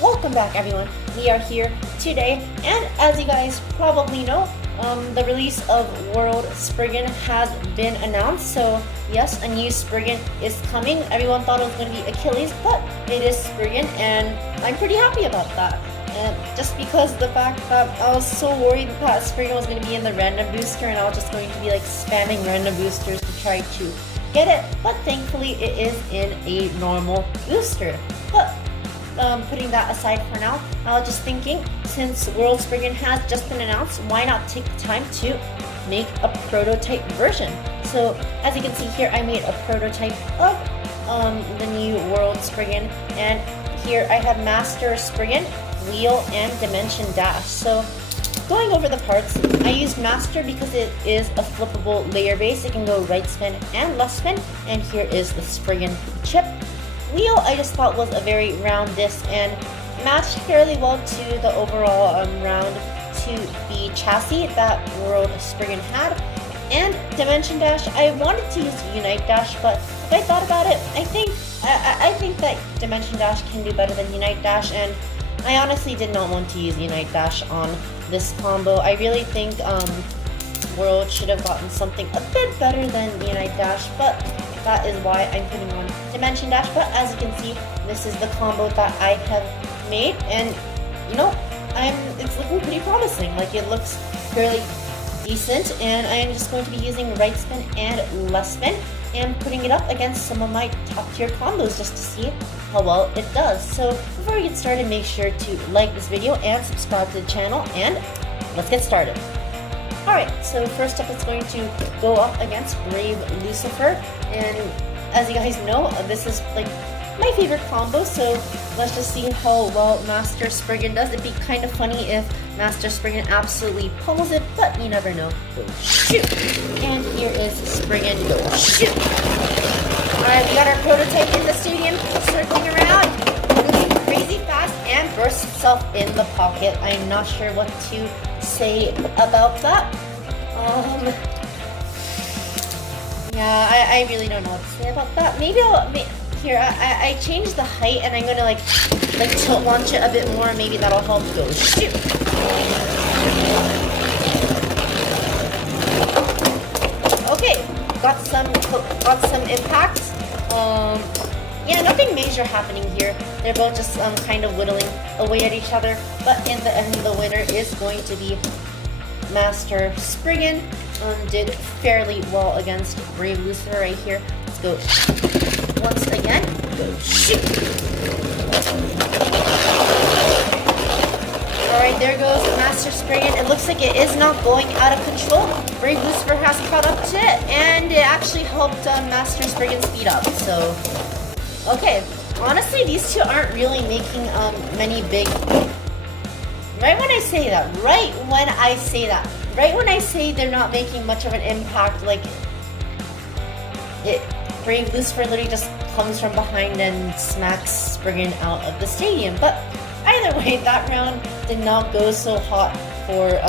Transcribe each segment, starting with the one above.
Welcome back, everyone. We are here today, and as you guys probably know, the release of World Spriggan has been announced. So yes, a new Spriggan is coming. Everyone thought it was going to be Achilles, but it is Spriggan, and I'm pretty happy about that. And just because of the fact that I was so worried that Spriggan was going to be in the random booster, and I was just going to be like spamming random boosters to try to get it, but thankfully it is in a normal booster. But putting that aside for now, I was just thinking, since World Spriggan has just been announced, why not take the time to make a prototype version? So as you can see here, I made a prototype of the new World Spriggan, and here I have Master Spriggan, Wheel, and Dimension Dash. So going over the parts, I used Master because it is a flippable layer base. It can go right spin and left spin, and here is the Spriggan chip. Wheel I just thought was a very round disc and matched fairly well to the overall round to the chassis that World Spriggan had. And Dimension Dash, I wanted to use Unite Dash, but if I thought about it, I think that Dimension Dash can do better than Unite Dash, and I honestly did not want to use Unite Dash on this combo. I really think World should have gotten something a bit better than Unite Dash, but that is why I'm putting on Dimension Dash. But as you can see, this is the combo that I have made, and you know, it's looking pretty promising. Like, it looks fairly decent, and I am just going to be using right spin and left spin and putting it up against some of my top tier combos just to see how well it does. So before we get started, make sure to like this video and subscribe to the channel, and let's get started. Alright, so first up it's going to go up against Brave Lucifer, and as you guys know, this is like my favorite combo, so let's just see how well Master Spriggan does. It'd be kind of funny if Master Spriggan absolutely pummels it, but you never know. Go shoot! And here is Spriggan, go shoot! Alright, we got our prototype in the stadium, circling around, moving crazy fast, and bursts itself in the pocket. I'm not sure what to say about that. Yeah, I really don't know what to say about that. Maybe here, I changed the height, and I'm gonna like tilt launch it a bit more. Maybe that'll help. Go shoot. Okay, got some impacts. Yeah, nothing major happening here. They're both just kind of whittling away at each other. But in the end, the winner is going to be Master Spriggan. Did fairly well against Brave Lucifer right here. Let's go once again. Go shoot! Alright, there goes Master Spriggan. It looks like it is not going out of control. Brave Lucifer has caught up to it, and it actually helped Master Spriggan speed up. So, okay. Honestly, these two aren't really making many big... Right when I say they're not making much of an impact, like Brave Lucifer literally just comes from behind and smacks Spriggan out of the stadium. But either way, that round did not go so hot for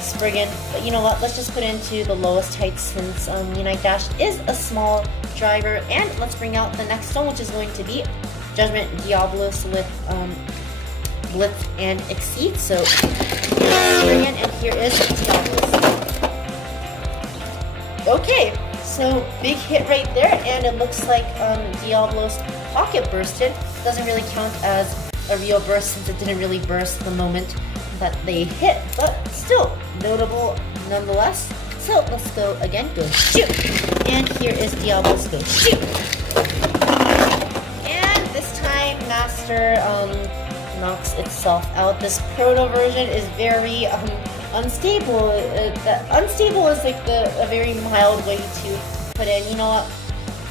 Spriggan. But you know what? Let's just put into the lowest height since Unite Dash is a small driver, and let's bring out the next one, which is going to be Judgment Diablos with Blitz and Exceed. So Spriggan, and here is Diablos. Okay, so big hit right there, and it looks like Diablos pocket bursted. Doesn't really count as a real burst since it didn't really burst the moment that they hit, but still notable nonetheless. So let's go again, go shoot! And here is Diablos, go shoot! And this time Master knocks itself out. This proto version is very unstable. Unstable is like a very mild way to put in. You know what?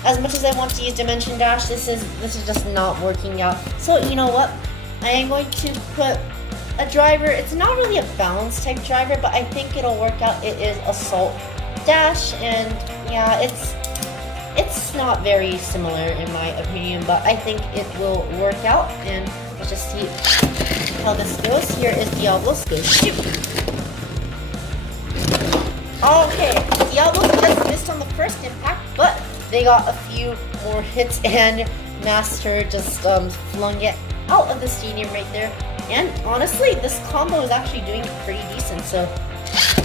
As much as I want to use Dimension Dash, this is just not working out. So you know what? I am going to put a driver. It's not really a balance type driver, but I think it'll work out. It is Assault Dash, and yeah, it's not very similar in my opinion, but I think it will work out, and let's just see how this goes. Here is Diablos, go shoot! Okay, Diablos just missed on the first impact, but they got a few more hits, and Master just flung it out of the stadium right there. And honestly, this combo is actually doing pretty decent. So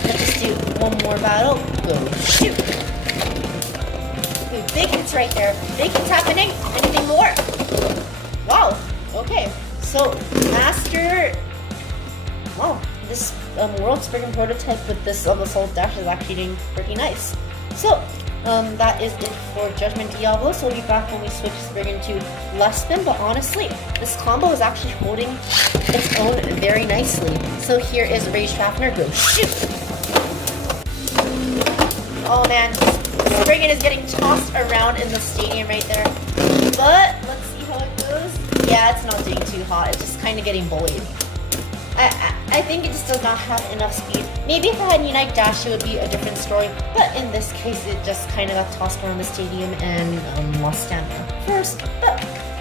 let's just do one more battle. Go shoot! Ooh, big hits right there. Big hits happening. Anything more? Wow. Okay. So Master. Wow. This World Spriggan prototype with this assault dash is actually doing pretty nice. So that is it for Judgment Diablo. So we'll be back when we switch Spriggan to less spin. But honestly, this combo is actually holding its own very nicely. So here is Rage Fafnir. Go shoot! Oh man, Spriggan is getting tossed around in the stadium right there. But let's see how it goes. Yeah, it's not doing too hot. It's just kind of getting bullied. I think it just does not have enough speed. Maybe if I had Unite Dash, it would be a different story. But in this case, it just kind of got tossed around the stadium and lost stamina first. But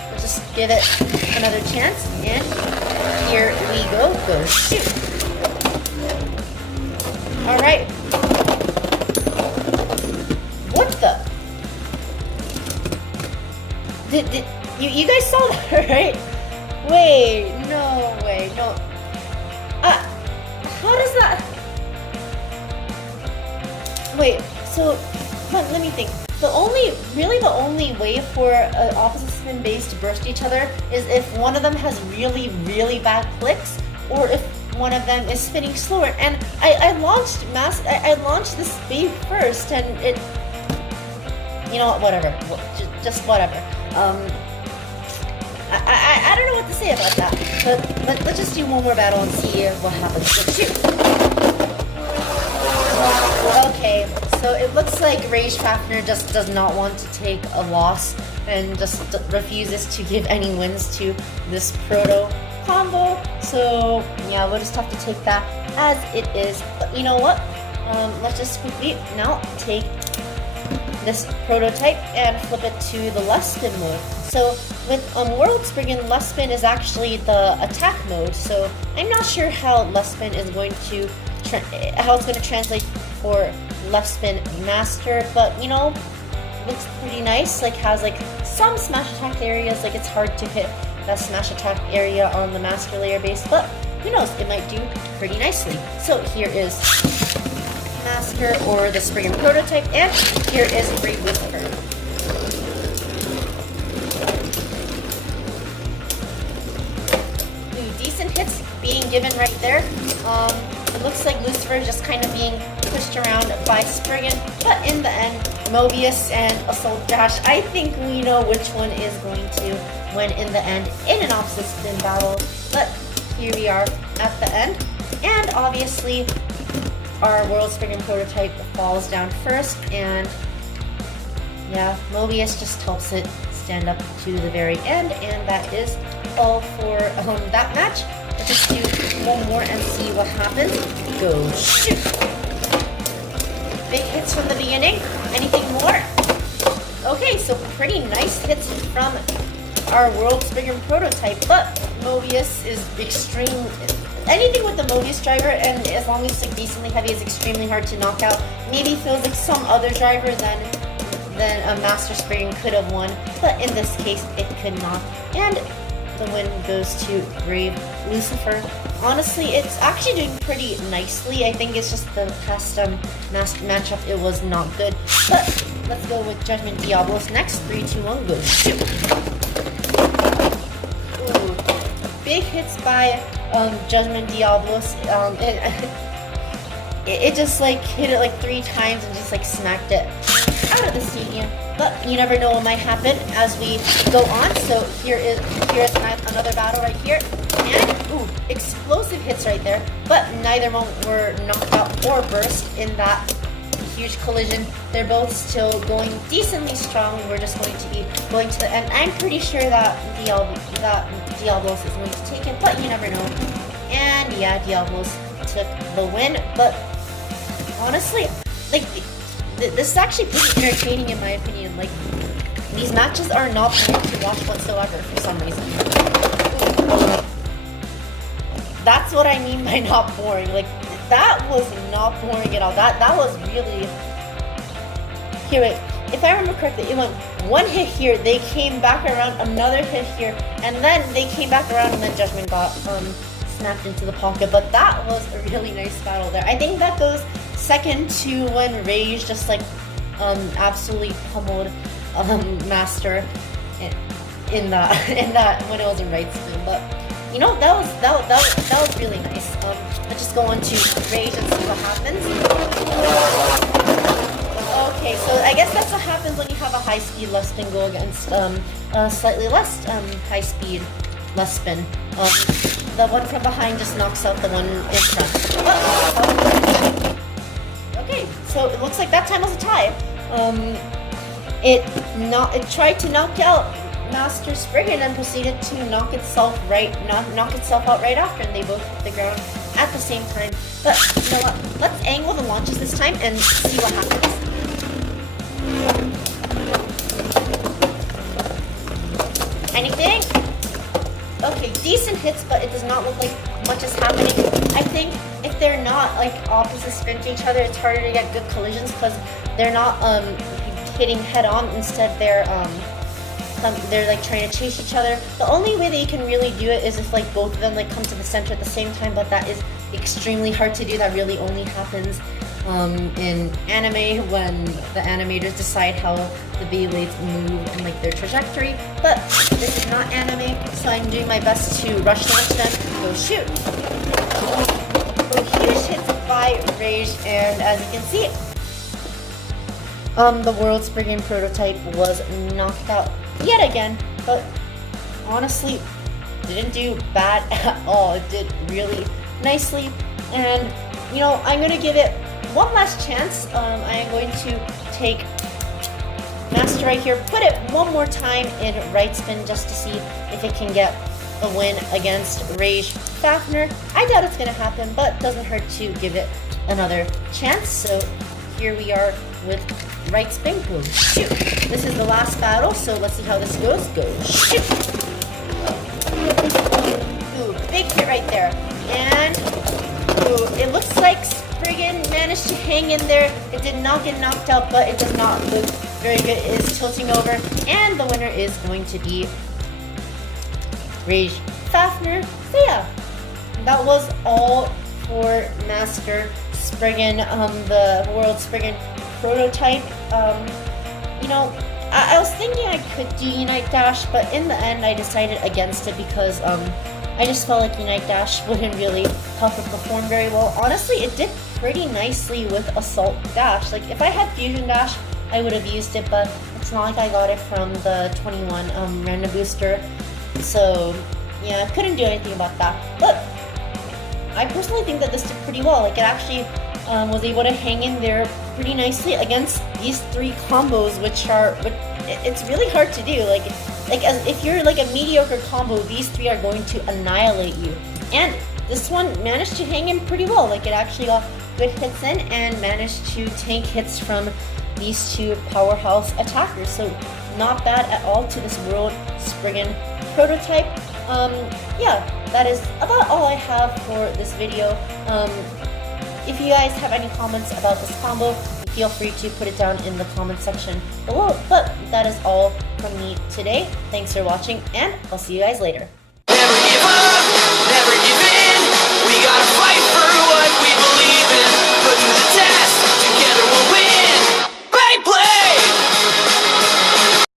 we'll just give it another chance. And here we go. Go shoot. Alright. What the? Did you guys saw that, right? Wait, no way, no. How does that? Wait, so let me think. The only way for opposite spin base to burst each other is if one of them has really, really bad clicks, or if one of them is spinning slower. And I launched this base first, and it, you know what, whatever, just whatever. I don't know what to say about that, but let's just do one more battle and see what happens. Shoot. Okay, so it looks like Rage Fafnir just does not want to take a loss and just refuses to give any wins to this proto combo. So yeah, we'll just have to take that as it is. But you know what? Let's just quickly now take this prototype and flip it to the less spin mode. So with World Spriggan, less spin is actually the attack mode. So I'm not sure how less spin is going to translate for less spin master, but you know, looks pretty nice. Like has like some smash attack areas. Like it's hard to hit that smash attack area on the master layer base, but who knows? It might do pretty nicely. So here is Master or the Spriggan prototype, and here is Brave Lucifer. Ooh, decent hits being given right there. It looks like Lucifer is just kind of being pushed around by Spriggan, but in the end, Mobius and Assault Dash, I think we know which one is going to win in the end in an opposite spin battle. But here we are at the end, and obviously our World Spriggan prototype falls down first, and yeah, Mobius just helps it stand up to the very end, and that is all for that match. Let's just do one more and see what happens. Go shoot! Big hits from the beginning. Anything more? Okay, so pretty nice hits from our World Spriggan prototype, but Mobius is extreme. Anything with the Mobius driver, and as long as it's like decently heavy, is extremely hard to knock out. Maybe feels like some other driver than a Master Spriggan could have won, but in this case, it could not. And the win goes to Brave Lucifer. Honestly, it's actually doing pretty nicely. I think it's just the past matchup, it was not good. But let's go with Judgment Diablos next. 3, 2, 1, go shoot! Ooh, big hits by Judgment Diablos. It just like hit it like 3 times and just like smacked it out of the stadium. But you never know what might happen as we go on. So here's another battle right here, and ooh, explosive hits right there. But neither one were knocked out or burst in that huge collision. They're both still going decently strong. We're just going to be going to the end. I'm pretty sure that Diablos is going to take it, but you never know. And yeah, Diablos took the win. But honestly, like, this is actually pretty entertaining in my opinion. Like, these matches are not boring to watch whatsoever for some reason. That's what I mean by not boring. Like, that was not boring at all. That was really... Here, wait. if I remember correctly, it went one hit here, they came back around, another hit here, and then they came back around, and then Judgment got snapped into the pocket. But that was a really nice battle there. I think that goes second to when Rage just like absolutely pummeled Master in that when it was in right spin. But you know, that was really nice. Let's just go on to Rage and see what happens. Okay, so I guess that's what happens when you have a high speed left spin go against slightly less high speed left spin. The one from behind just knocks out the one in front. Oh. Okay, so it looks like that time was a tie. It tried to knock out Master Spriggan and proceeded to knock itself out right after, and they both hit the ground at the same time. But you know what? Let's angle the launches this time and see what happens. Anything? Okay, decent hits, but it does not look like much is happening. I think if they're not like opposite spin to each other, it's harder to get good collisions because they're not hitting head on. Instead, they're like trying to chase each other. The only way that you can really do it is if like both of them like come to the center at the same time, but that is extremely hard to do. That really only happens in anime when the animators decide how the Beyblades move and like their trajectory. But this is not anime, so I'm doing my best to rush launch them. Go shoot! Huge hits by Rage, and as you can see, the World Spriggan prototype was knocked out yet again, but honestly didn't do bad at all. It did really nicely, and you know, I'm gonna give it one last chance. I am going to take Master right here, put it one more time in right spin just to see if it can get a win against Rage Fafnir. I doubt it's gonna happen, but doesn't hurt to give it another chance. So here we are with right spin. Go shoot! This is the last battle, so let's see how this goes. Go shoot! Ooh, big hit right there. And ooh, it looks like Spriggan managed to hang in there. It did not get knocked out, but it does not look very good. It is tilting over, and the winner is going to be Rage Fafnir. So yeah, that was all for Master Spriggan, the World Spriggan prototype. You know, I was thinking I could do Unite Dash, but in the end I decided against it because I just felt like Unite Dash wouldn't really help it perform very well. Honestly, it did pretty nicely with Assault Dash. Like, if I had Fusion Dash, I would have used it, but it's not like I got it from the 21 random booster. So, yeah, I couldn't do anything about that. But I personally think that this did pretty well. Like, it actually was able to hang in there pretty nicely against these three combos, which are, it's really hard to do. Like as if you're like a mediocre combo, these three are going to annihilate you. And this one managed to hang in pretty well. Like, it actually got good hits in and managed to tank hits from these two powerhouse attackers. So not bad at all to this World Spriggan prototype. Yeah, that is about all I have for this video. If you guys have any comments about this combo, feel free to put it down in the comment section below. But that is all from me today. Thanks for watching, and I'll see you guys later.